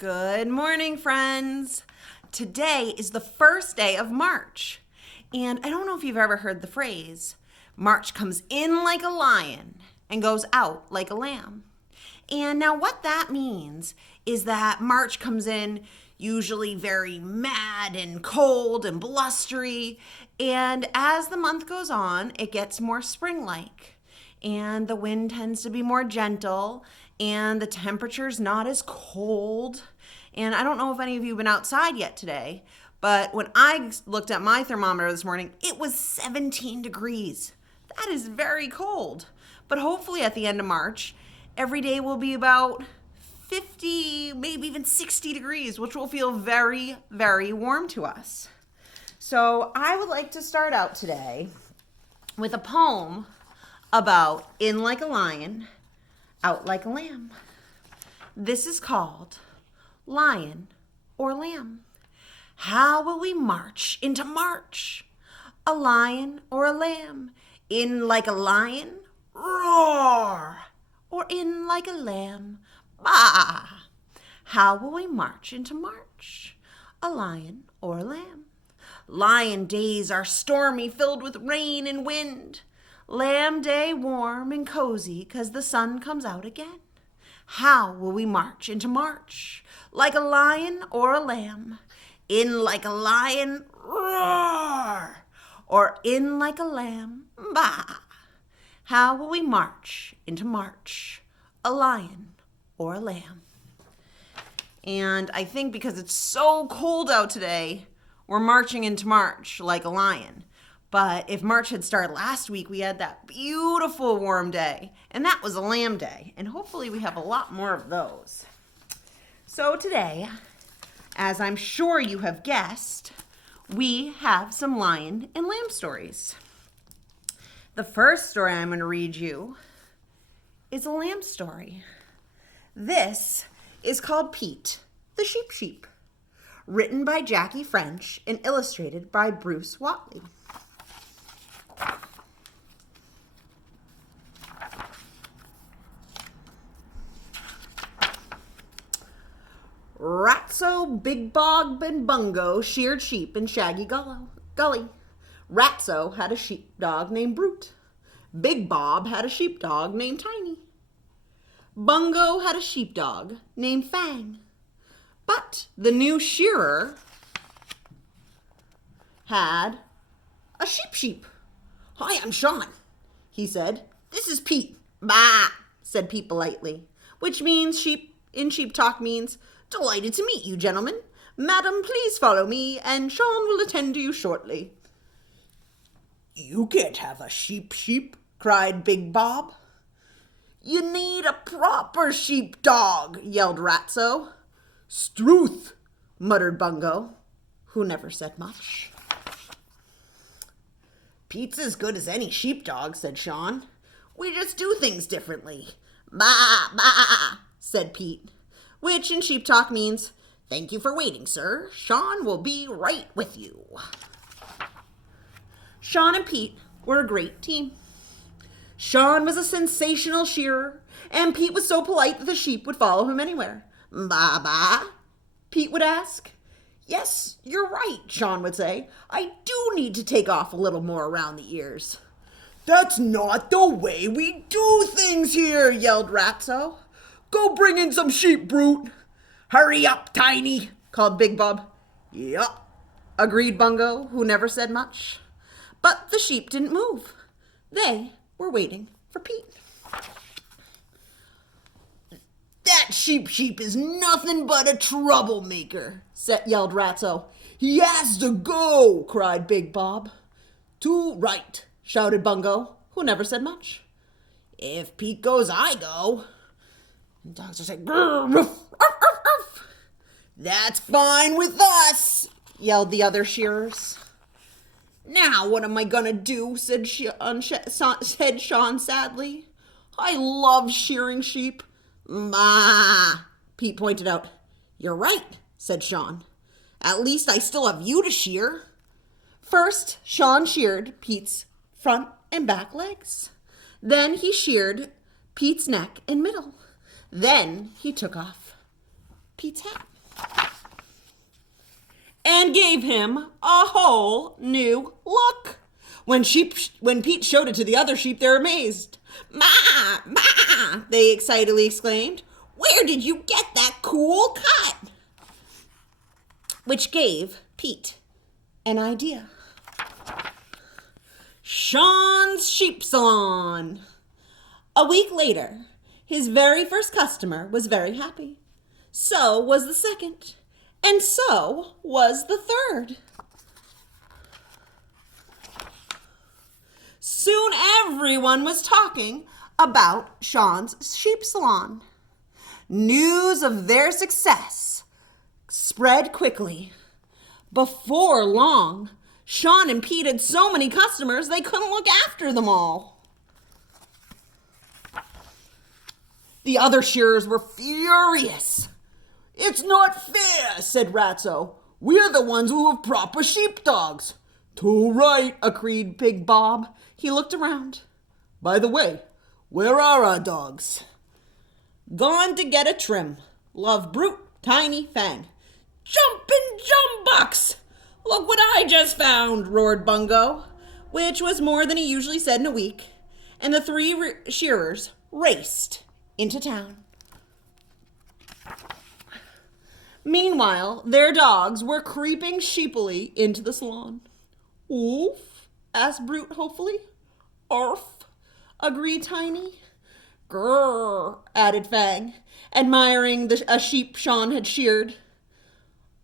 Good morning, friends. Today is the first day of March. And I don't know if you've ever heard the phrase, March comes in like a lion and goes out like a lamb. And now what that means is that March comes in usually very mad and cold and blustery. And as the month goes on, it gets more spring-like. And the wind tends to be more gentle, and the temperature's not as cold. And I don't know if any of you have been outside yet today, but when I looked at my thermometer this morning, it was 17 degrees. That is very cold. But hopefully at the end of March, every day will be about 50, maybe even 60 degrees, which will feel very, very warm to us. So I would like to start out today with a poem about in like a lion, out like a lamb. This is called Lion or Lamb. How will we march into March? A lion or a lamb? In like a lion? Roar! Or in like a lamb? Bah! How will we march into March? A lion or a lamb? Lion days are stormy, filled with rain and wind. Lamb day warm and cozy, 'cause the sun comes out again. How will we march into March? Like a lion or a lamb? In like a lion, roar! Or in like a lamb, bah! How will we march into March? A lion or a lamb? And I think because it's so cold out today, we're marching into March like a lion. But if March had started last week, we had that beautiful warm day, and that was a lamb day. And hopefully we have a lot more of those. So today, as I'm sure you have guessed, we have some lion and lamb stories. The first story I'm going to read you is a lamb story. This is called Pete, the Sheep, written by Jackie French and illustrated by Bruce Watley. Ratso, Big Bob, and Bungo sheared sheep in Shaggy Gully. Ratso had a sheepdog named Brute. Big Bob had a sheepdog named Tiny. Bungo had a sheepdog named Fang. But the new shearer had a sheep. "Hi, I'm Sean," he said. "This is Pete." "Bah," said Pete politely, which means sheep talk means, "Delighted to meet you, gentlemen. Madam, please follow me, and Sean will attend to you shortly." "You can't have a sheep," cried Big Bob. "You need a proper sheepdog," yelled Ratso. "Struth," muttered Bungo, who never said much. "Pete's as good as any sheepdog," said Sean. "We just do things differently." "Bah, bah," said Pete, which in sheep talk means, "Thank you for waiting, sir. Sean will be right with you." Sean and Pete were a great team. Sean was a sensational shearer, and Pete was so polite that the sheep would follow him anywhere. "Bah, bah," Pete would ask. "Yes, you're right," Sean would say. "I do need to take off a little more around the ears." "That's not the way we do things here," yelled Ratso. "Go bring in some sheep, Brute." "Hurry up, Tiny," called Big Bob. "Yup," agreed Bungo, who never said much. But the sheep didn't move. They were waiting for Pete. "That sheep is nothing but a troublemaker," yelled Ratso. "He has to go," cried Big Bob. "Too right," shouted Bungo, who never said much. "If Pete goes, I go." And dogs are saying, "Grr, ruff, ruff, ruff, ruff." "That's fine with us," yelled the other shearers. "Now what am I gonna do?" said Sean sadly. "I love shearing sheep." "Ma," Pete pointed out. "You're right," said Sean. "At least I still have you to shear." First, Sean sheared Pete's front and back legs. Then he sheared Pete's neck and middle. Then he took off Pete's hat. and gave him a whole new look. When Pete showed it to the other sheep, they were amazed. "Ma! Ma!" they excitedly exclaimed. "Where did you get that cool cut?" Which gave Pete an idea. Sean's Sheep Salon. A week later, his very first customer was very happy. So was the second. And so was the third. Soon everyone was talking about Sean's Sheep Salon. News of their success spread quickly. Before long, Sean and Pete had so many customers they couldn't look after them all. The other shearers were furious. "It's not fair," said Ratso. "We're the ones who have proper sheepdogs." "Too right," agreed Big Bob. He looked around. "By the way, where are our dogs?" "Gone to get a trim. Love Brute, Tiny, Fang." "Jumpin' jumbucks! Look what I just found," roared Bungo, which was more than he usually said in a week, and the three shearers raced into town. Meanwhile, their dogs were creeping sheepily into the salon. "Oof?" asked Brute hopefully. "Arf," agreed Tiny. "Grrr," added Fang, admiring a sheep Sean had sheared.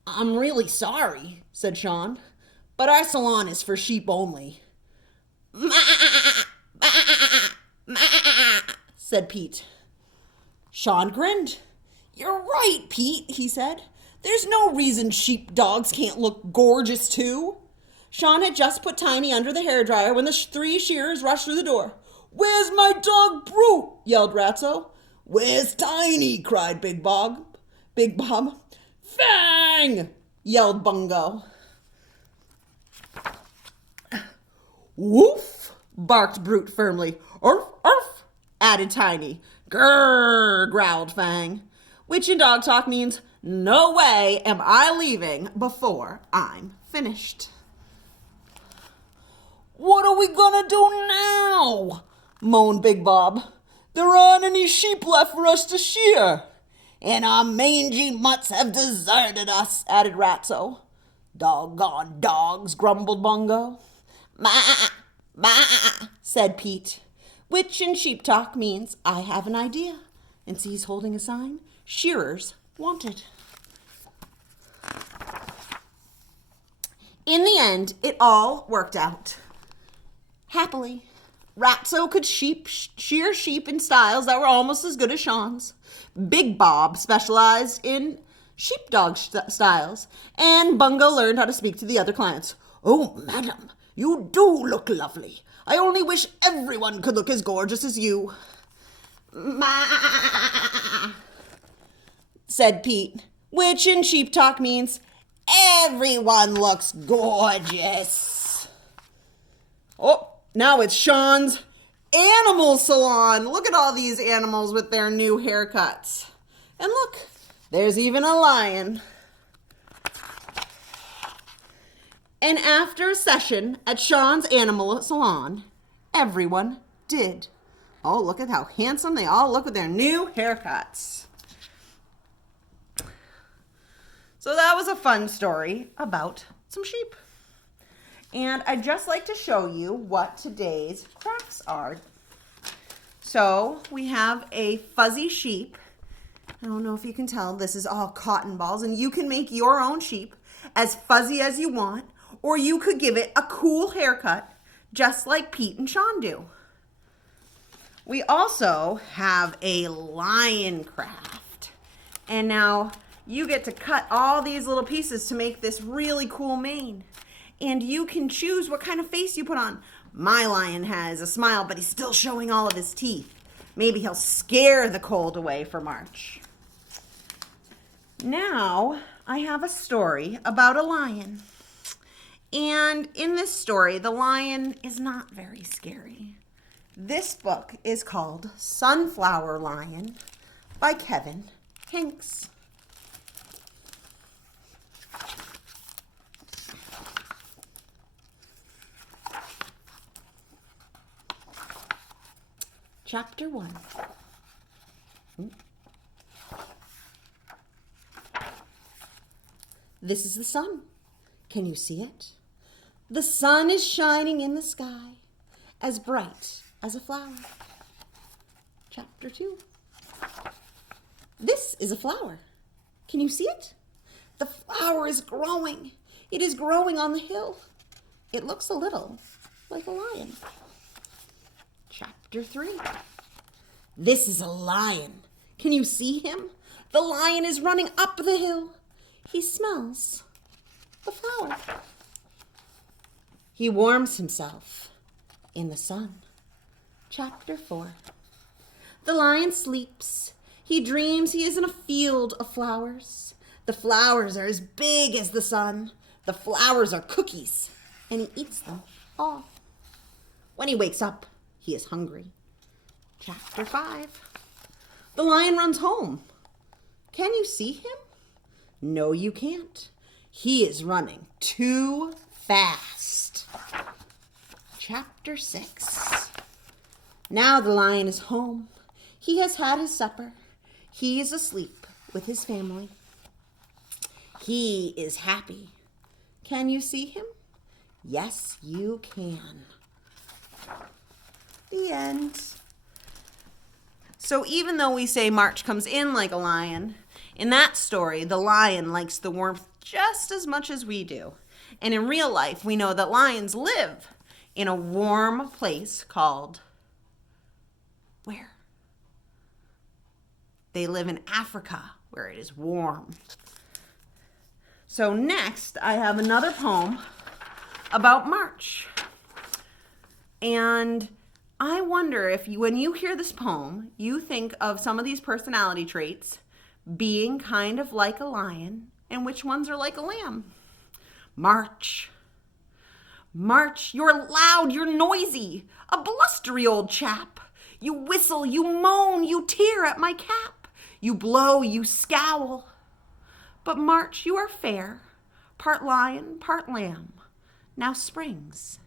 "I'm really sorry," said Sean, "but our salon is for sheep only." "Ma, ma, ma," said Pete. Sean grinned. "You're right, Pete," he said. "There's no reason sheep dogs can't look gorgeous too." Sean had just put Tiny under the hairdryer when the three shearers rushed through the door. "Where's my dog Brute?" yelled Ratso. "Where's Tiny?" cried Big Bob. "Fang!" yelled Bungo. "Woof!" barked Brute firmly. "Arf, arf!" added Tiny. "Grrr!" growled Fang, which in dog talk means, "No way am I leaving before I'm finished." "What are we gonna do now?" moaned Big Bob. "There aren't any sheep left for us to shear." "And our mangy mutts have deserted us," added Ratso. "Doggone dogs," grumbled Bungo. "Ma, ma," said Pete, which in sheep talk means, "I have an idea," and sees holding a sign, "Shearers Wanted." In the end, it all worked out happily. Ratso could shear sheep in styles that were almost as good as Sean's. Big Bob specialized in sheepdog styles, and Bungo learned how to speak to the other clients. "Oh, madam, you do look lovely. I only wish everyone could look as gorgeous as you." "Ma," said Pete, which in sheep talk means, "Everyone looks gorgeous." Oh, now it's Sean's Animal Salon. Look at all these animals with their new haircuts. And look, there's even a lion. And after a session at Sean's Animal Salon, everyone did. Oh, look at how handsome they all look with their new haircuts. So that was a fun story about some sheep. And I'd just like to show you what today's crafts are. So we have a fuzzy sheep. I don't know if you can tell, this is all cotton balls, and you can make your own sheep as fuzzy as you want, or you could give it a cool haircut, just like Pete and Sean do. We also have a lion craft. And now you get to cut all these little pieces to make this really cool mane. And you can choose what kind of face you put on. My lion has a smile, but he's still showing all of his teeth. Maybe he'll scare the cold away for March. Now, I have a story about a lion. And in this story, the lion is not very scary. This book is called Sunflower Lion by Kevin Hinks. Chapter 1. This is the sun. Can you see it? The sun is shining in the sky, as bright as a flower. Chapter 2. This is a flower. Can you see it? The flower is growing. It is growing on the hill. It looks a little like a lion. Chapter 3. This is a lion. Can you see him? The lion is running up the hill. He smells the flower. He warms himself in the sun. Chapter 4. The lion sleeps. He dreams he is in a field of flowers. The flowers are as big as the sun. The flowers are cookies, and he eats them all. When he wakes up, he is hungry. Chapter 5. The lion runs home. Can you see him? No, you can't. He is running too fast. Chapter 6. Now the lion is home. He has had his supper. He is asleep with his family. He is happy. Can you see him? Yes, you can. The end. So even though we say March comes in like a lion, in that story, the lion likes the warmth just as much as we do. And in real life, we know that lions live in a warm place called where? They live in Africa, where it is warm. So next, I have another poem about March. And I wonder if when you hear this poem, you think of some of these personality traits being kind of like a lion, and which ones are like a lamb. March. March, you're loud, you're noisy, a blustery old chap. You whistle, you moan, you tear at my cap. You blow, you scowl. But March, you are fair, part lion, part lamb. Now spring's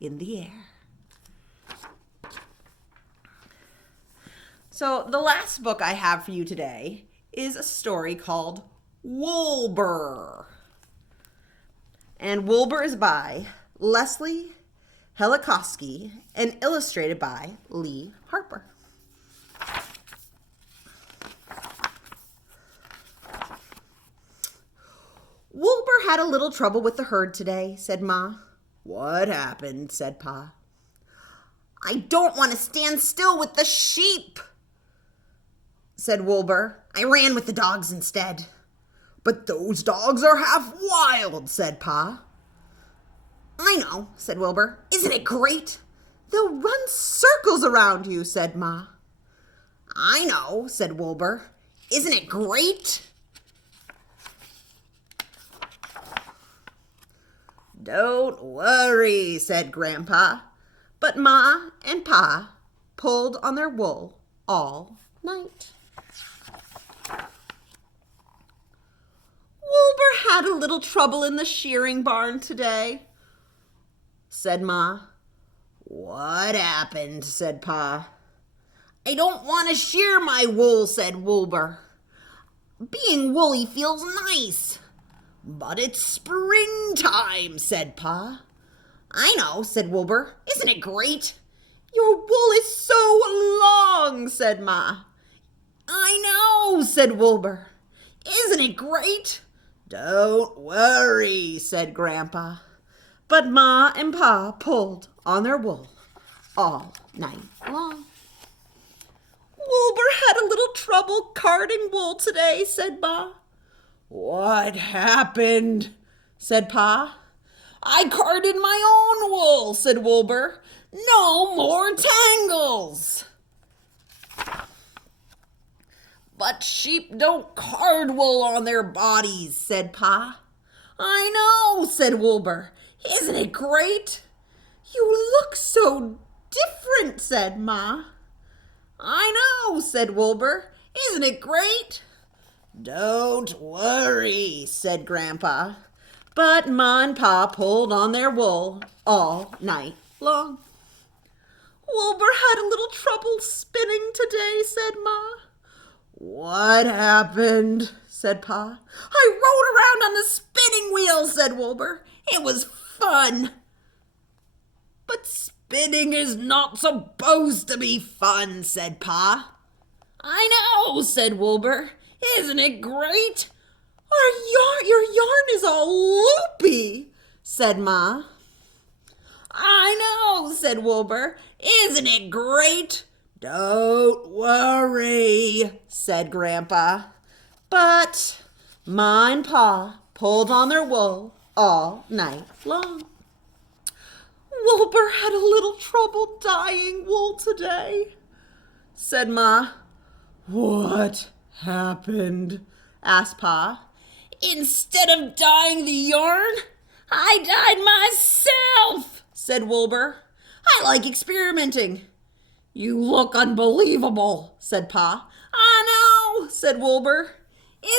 in the air. So the last book I have for you today is a story called Wilbur. And Wilbur is by Leslie Helikowski and illustrated by Lee Harper. Wilbur had a little trouble with the herd today, said Ma. What happened, said Pa. I don't want to stand still with the sheep, said Wilbur. I ran with the dogs instead. But those dogs are half wild, said Pa. I know, said Wilbur. Isn't it great? They'll run circles around you, said Ma. I know, said Wilbur. Isn't it great? Don't worry, said Grandpa. But Ma and Pa pulled on their wool all night. Wilbur had a little trouble in the shearing barn today, said Ma. What happened, said Pa. I don't want to shear my wool, said Wilbur. Being woolly feels nice. But it's springtime, said Pa. I know, said Wilbur. Isn't it great? Your wool is so long, said Ma. I know, said Wilbur. Isn't it great? Don't worry, said Grandpa. But Ma and Pa pulled on their wool all night long. Wilbur had a little trouble carding wool today, said Ma. What happened? Said Pa. I carded my own wool, said Wilbur. No more tangles. But sheep don't card wool on their bodies, said Pa. I know, said Wilbur. Isn't it great? You look so different, said Ma. I know, said Wilbur. Isn't it great? Don't worry, said Grandpa. But Ma and Pa pulled on their wool all night long. Wilbur had a little trouble spinning today, said Ma. What happened? Said Pa. I rode around on the spinning wheel, said Wilbur. It was fun. But spinning is not supposed to be fun, said Pa. I know, said Wilbur. Isn't it great? Your yarn is all loopy, said Ma. I know, said Wilbur. Isn't it great? Don't worry, said Grandpa. But Ma and Pa pulled on their wool all night long. Wilbur had a little trouble dyeing wool today, said Ma. What happened? Asked Pa. Instead of dyeing the yarn, I dyed myself, said Wilbur. I like experimenting. You look unbelievable, said Pa. I know, said Wilbur.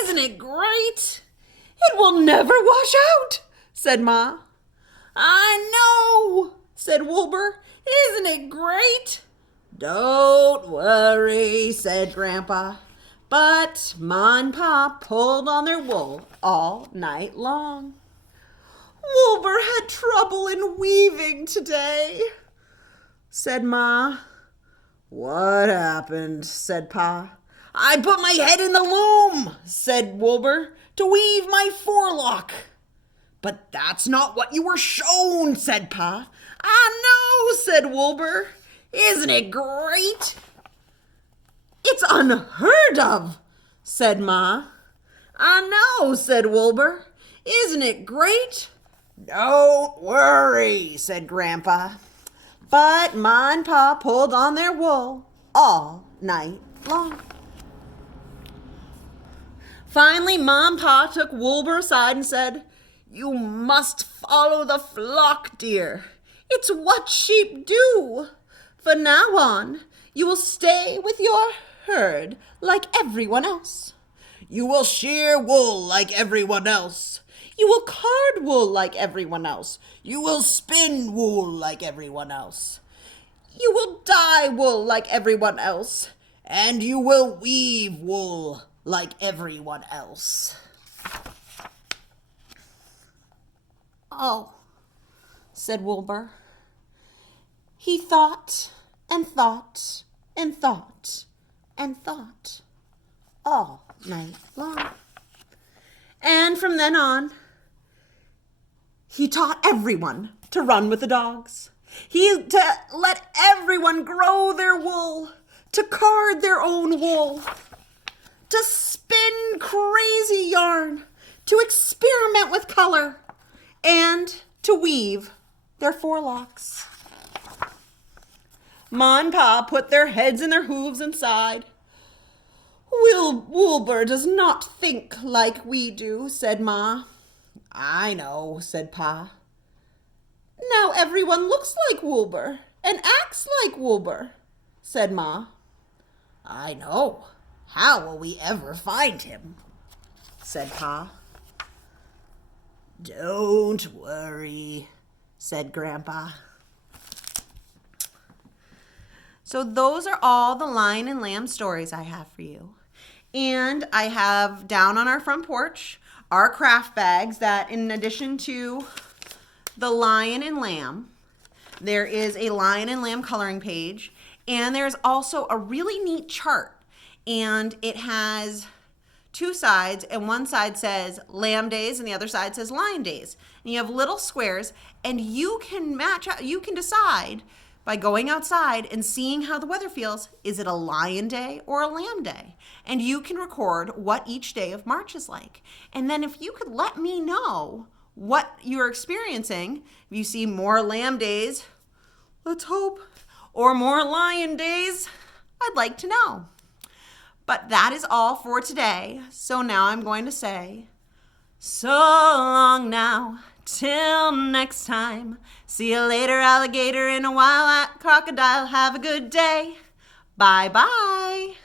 Isn't it great? It will never wash out, said Ma. I know, said Wilbur. Isn't it great? Don't worry, said Grandpa. But Ma and Pa pulled on their wool all night long. Wilbur had trouble in weaving today, said Ma. What happened? Said Pa. I put my head in the loom, said Wilbur, to weave my forelock. But that's not what you were shown, said Pa. I know, said Wilbur. Isn't it great? It's unheard of, said Ma. I know, said Wilbur. Isn't it great? Don't worry, said Grandpa. But Ma and Pa pulled on their wool all night long. Finally, Ma and Pa took Wilbur aside and said, You must follow the flock, dear. It's what sheep do. From now on, you will stay with your herd like everyone else. You will shear wool like everyone else. You will card wool like everyone else. You will spin wool like everyone else. You will dye wool like everyone else. And you will weave wool like everyone else. Oh, said Wilbur. He thought and thought and thought and thought all night long. And from then on, he taught everyone to run with the dogs. To let everyone grow their wool, to card their own wool, to spin crazy yarn, to experiment with color, and to weave their forelocks. Ma and Pa put their heads in their hooves and sighed. Wilbur does not think like we do, said Ma. I know, said Pa. Now everyone looks like Wilbur and acts like Wilbur, said Ma. I know. How will we ever find him? Said Pa. Don't worry, said Grandpa. So those are all the lion and lamb stories I have for you. And I have down on our front porch our craft bags that, in addition to the lion and lamb, there is a lion and lamb coloring page, and there's also a really neat chart, and it has two sides, and one side says lamb days and the other side says lion days. And you have little squares, and you can decide by going outside and seeing how the weather feels. Is it a lion day or a lamb day? And you can record what each day of March is like. And then if you could let me know what you're experiencing, if you see more lamb days, let's hope, or more lion days, I'd like to know. But that is all for today. So now I'm going to say, so long now, till next time. See you later, alligator, and a wild crocodile. Have a good day. Bye-bye.